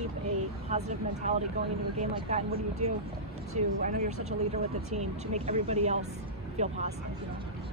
keep a positive mentality going into a game like that? And what do you do to, I know you're such a leader with the team, to make everybody else feel positive?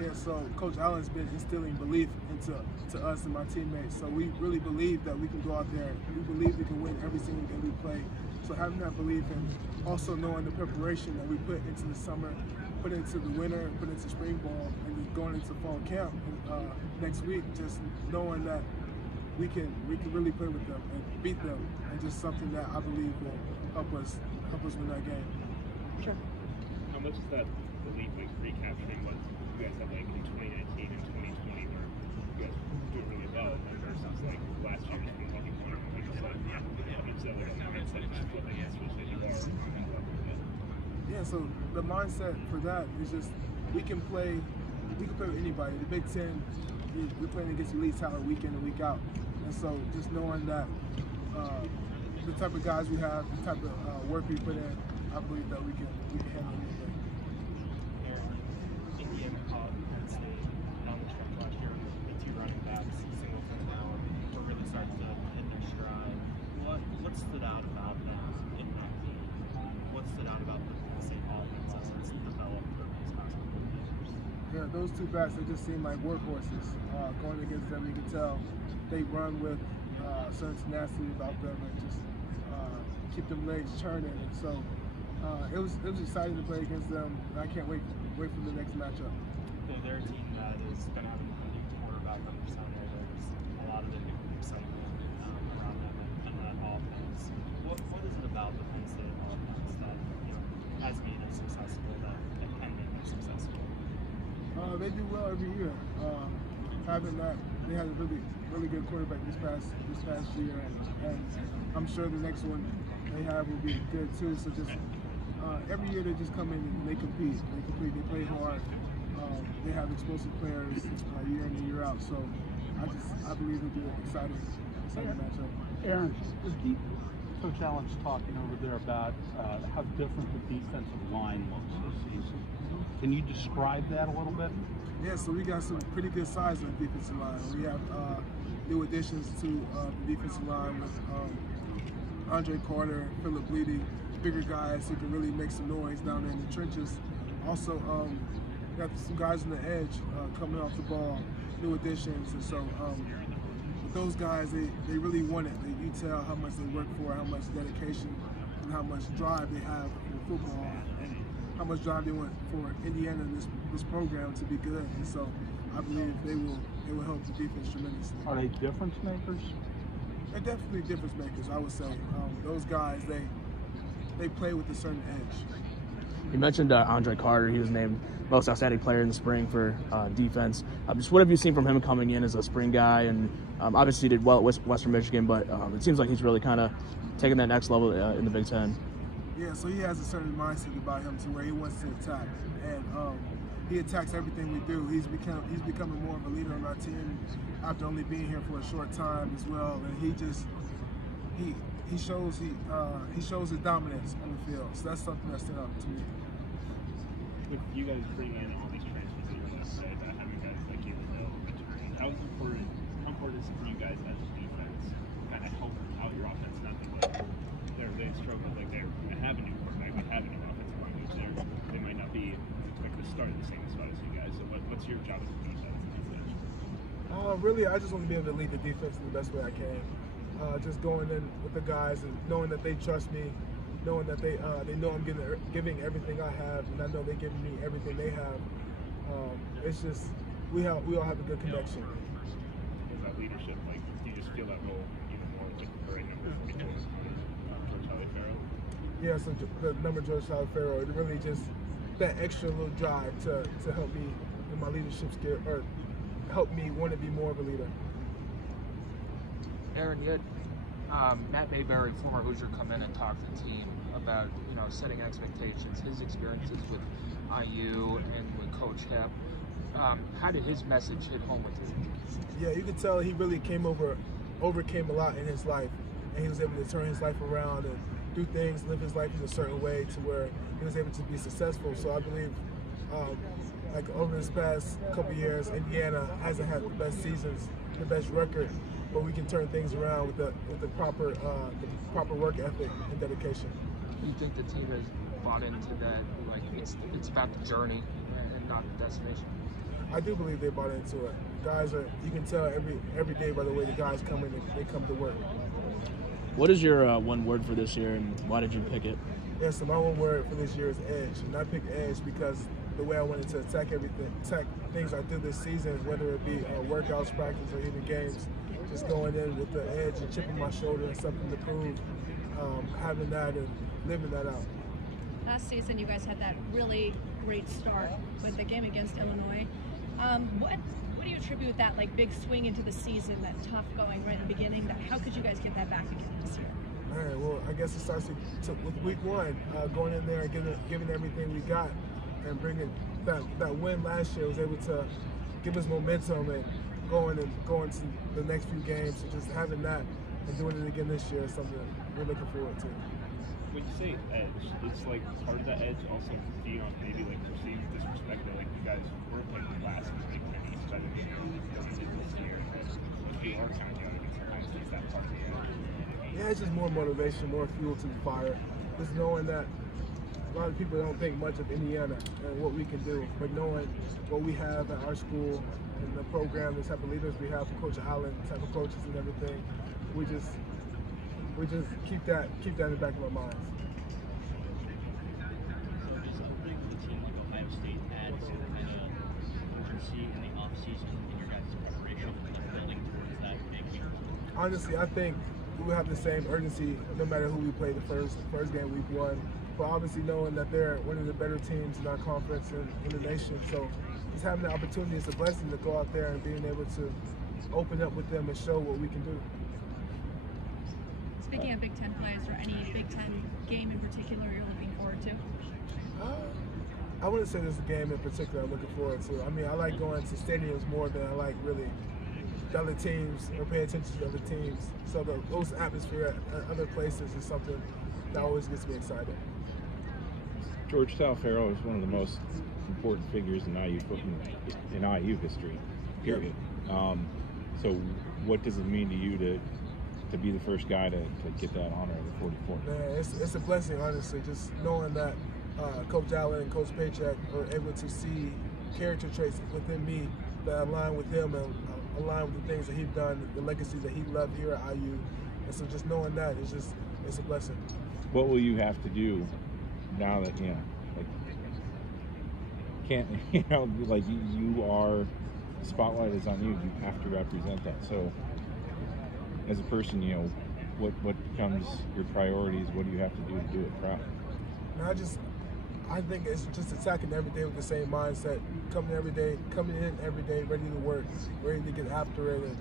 Yeah, so Coach Allen's been instilling belief into us and my teammates. So we really believe that we can go out there. We believe we can win every single game we play. So having that belief and also knowing the preparation that we put into the summer, put into the winter, put into spring ball, and then going into fall camp next week, just knowing that we can really play with them and beat them, and just something that I believe will help us win that game. Sure. How much is that belief like recapturing what you guys had like in 2019 and 2020 where you guys were doing really well versus like last year just being lucky point and just like it's the other mindset just feel like it's just you are. Yeah, so the mindset for that is just we can play with anybody. The Big Ten, we're playing against elite talent week in and week out. And so just knowing that the type of guys we have, the type of work we put in, I believe that we can handle anything. Indiana caught Penn State on the stretch last year with two running backs, Singleton and Allen, to really start to hit their stride. What stood out about them in that game? What stood out about the State offense as it's developed over these past couple of years? Yeah, those two backs, they just seem like workhorses. Going against them, you can tell they run with a certain tenacity about them and just keep them legs churning. And so it was exciting to play against them. I can't wait for the next matchup. So they're a team that is going to have a new quarterback under center. There's a lot of excitement around them and that offense. What is it about the Penn State offense that has made it successful, that can make it successful? They do well every year. Having that, they had a really good quarterback this past year, and I'm sure the next one they have will be good too. So just every year they just come in and they compete. They play hard. They have explosive players year in and year out. So I believe it'll be an exciting matchup. Aaron, Coach Allen's talking over there about how different the defensive line looks this season. Can you describe that a little bit? Yeah, so we got some pretty good size on the defensive line. We have new additions to the defensive line with Andre Carter, Philip Bleedy, bigger guys who can really make some noise down there in the trenches. Also, got some guys on the edge coming off the ball, new additions, and so with those guys, they really want it. You tell how much they work for, how much dedication, and how much drive they have for football, and how much drive they want for Indiana and this program to be good. And so I believe they will help the defense tremendously. Are they difference makers? They're definitely difference makers, I would say. Those guys, they play with a certain edge. You mentioned Andre Carter. He was named most outstanding player in the spring for defense. Just what have you seen from him coming in as a spring guy? And obviously he did well at Western Michigan, but it seems like he's really kind of taking that next level in the Big Ten. Yeah, so he has a certain mindset about him to where he wants to attack, and he attacks everything we do. He's becoming more of a leader on our team after only being here for a short time as well, and he shows his dominance on the field. So that's something that stood out to me. With you guys bringing in all these transfers that you're going to say about having guys like you how important is it for you guys as a defense to kind of help out your offense? Not that they struggle, like they have a new quarterback, they have a new offensive line coach there. They might not be expected to start at the same spot as you guys. So what's your job as a defense? Really, I just want to be able to lead the defense in the best way I can. Just going in with the guys and knowing that they trust me, knowing that they know I'm giving everything I have, and I know they're giving me everything they have. It's just we all have a good connection. Is that leadership, like, do you just feel that role even more with the right number because George Taliaferro? Yeah, so the number George Taliaferro, it really just that extra little drive to help me in my leadership skill, or help me want to be more of a leader. Aaron, you had Matt Mayberry, former Hoosier, come in and talk to the team about setting expectations, his experiences with IU and with Coach Hep. How did his message hit home with you? Yeah, you could tell he really overcame a lot in his life, and he was able to turn his life around and do things, live his life in a certain way to where he was able to be successful. So I believe, like over this past couple years, Indiana hasn't had the best seasons, the best record, but we can turn things around with the proper work ethic and dedication. Do you think the team has bought into that? Like it's about the journey and not the destination. I do believe they bought into it. Guys are, you can tell every day by the way the guys come in, they come to work. What is your one word for this year, and why did you pick it? Yeah, so my one word for this year is edge. And I picked edge because the way I wanted to attack things I do this season, whether it be workouts, practice, or even games, just going in with the edge and chipping my shoulder and something to prove, having that and living that out. Last season, you guys had that really great start with the game against Illinois. What do you attribute that like big swing into the season, that tough going right in the beginning? How could you guys get that back again this year? All right, well, I guess it starts with week one, going in there and giving everything we got, and bringing that win last year was able to give us momentum and going to the next few games. So just having that and doing it again this year is something we're looking forward to. When you say edge, it's like part of that edge also being on maybe like perceived disrespect that like you guys were playing last week and East better than you did this year. If you are kind of doing it, sometimes it's that part of the edge. Yeah, it's just more motivation, more fuel to the fire. Just knowing that a lot of people don't think much of Indiana and what we can do, but knowing what we have at our school and the program, the type of leaders we have from Coach Allen, the type of coaches and everything, we just keep that in the back of our minds. Honestly, I think we will have the same urgency no matter who we play the first game week one. But obviously knowing that they're one of the better teams in our conference and in the nation. So just having the opportunity is a blessing to go out there and being able to open up with them and show what we can do. Speaking of Big Ten players, or any Big Ten game in particular you're looking forward to? I wouldn't say there's a game in particular I'm looking forward to. I mean, I like going to stadiums more than I like really the other teams or pay attention to other teams. So those atmosphere at other places is something that always gets me excited. George Talferro is one of the most important figures in IU history, period. So what does it mean to you to be the first guy to get that honor at the 44? Man, it's a blessing, honestly, just knowing that Coach Allen and Coach Paycheck are able to see character traits within me that align with him and align with the things that he's done, the legacy that he left here at IU. And so just knowing that it's a blessing. What will you have to do now that, you are, the spotlight is on you, you have to represent that. So as a person, what becomes your priorities? What do you have to do it proud? I think it's just attacking every day with the same mindset, coming in every day, ready to work, ready to get after it, and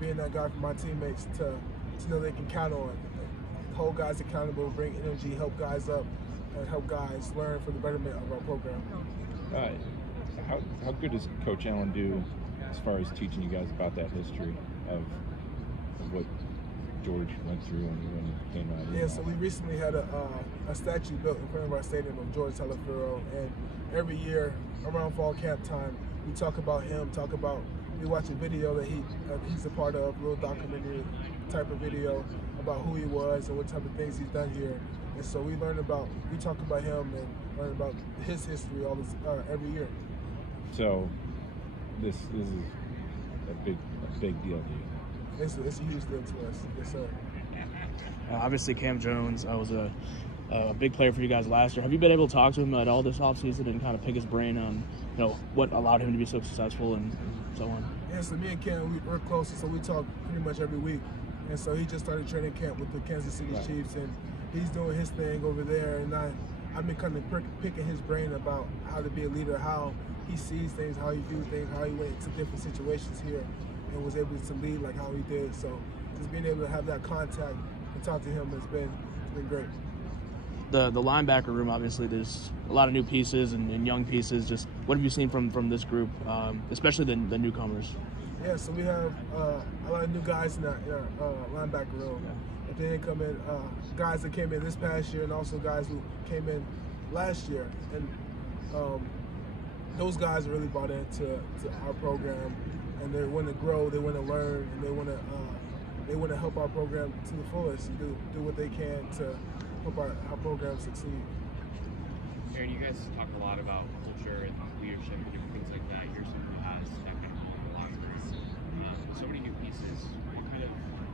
being that guy for my teammates to know they can count on, hold guys accountable, bring energy, help guys up, and help guys learn for the betterment of our program. How good does Coach Allen do as far as teaching you guys about that history of what George went through when he came out? Yeah, so we recently had a statue built in front of our stadium of George Talferro, and every year around fall camp time, we talk about him, we watch a video that he's a part of, a little documentary type of video about who he was and what type of things he's done here. And so we talk about him and learn about his history every year. So this is a big deal. It's a huge deal to us, yes sir. Obviously Cam Jones was a big player for you guys last year. Have you been able to talk to him at all this offseason and kind of pick his brain on what allowed him to be so successful and so on? Yeah, so me and Cam, we're close, so we talk pretty much every week. And so he just started training camp with the Kansas City Chiefs, and he's doing his thing over there. And I've been kind of picking his brain about how to be a leader, how he sees things, how he views things, how he went into different situations here and was able to lead like how he did. So just being able to have that contact and talk to him has been great. The linebacker room, obviously, there's a lot of new pieces and young pieces. Just what have you seen from this group, especially the newcomers? Yeah, so we have a lot of new guys in our linebacker room. But then come in guys that came in this past year and also guys who came in last year. And those guys really bought into our program. and they want to grow, they want to learn, and they want to help our program to the fullest and do what they can to help our program succeed. Aaron, you guys talk a lot about culture and leadership and different things like that. Years in the past, that kind of come along so many new pieces. What kind of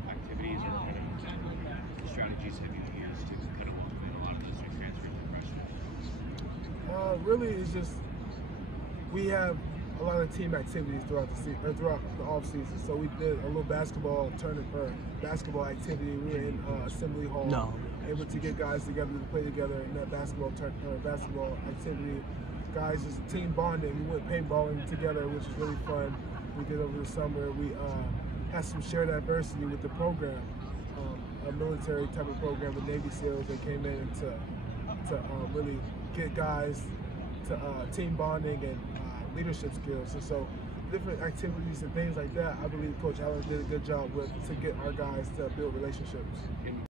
activities or kind of strategies have you used to kind of motivate a lot of those new transfers and freshmen? Really, it's just we have a lot of team activities throughout the off season. So we did a little basketball tournament or basketball activity. We were in Assembly Hall, able to get guys together to play together in that basketball activity. Guys just team bonding. We went paintballing together, which is really fun. We did over the summer. We had some shared adversity with the program, a military type of program with Navy SEALs that came in to really get guys to team bonding and leadership skills. And so different activities and things like that, I believe Coach Allen did a good job with to get our guys to build relationships.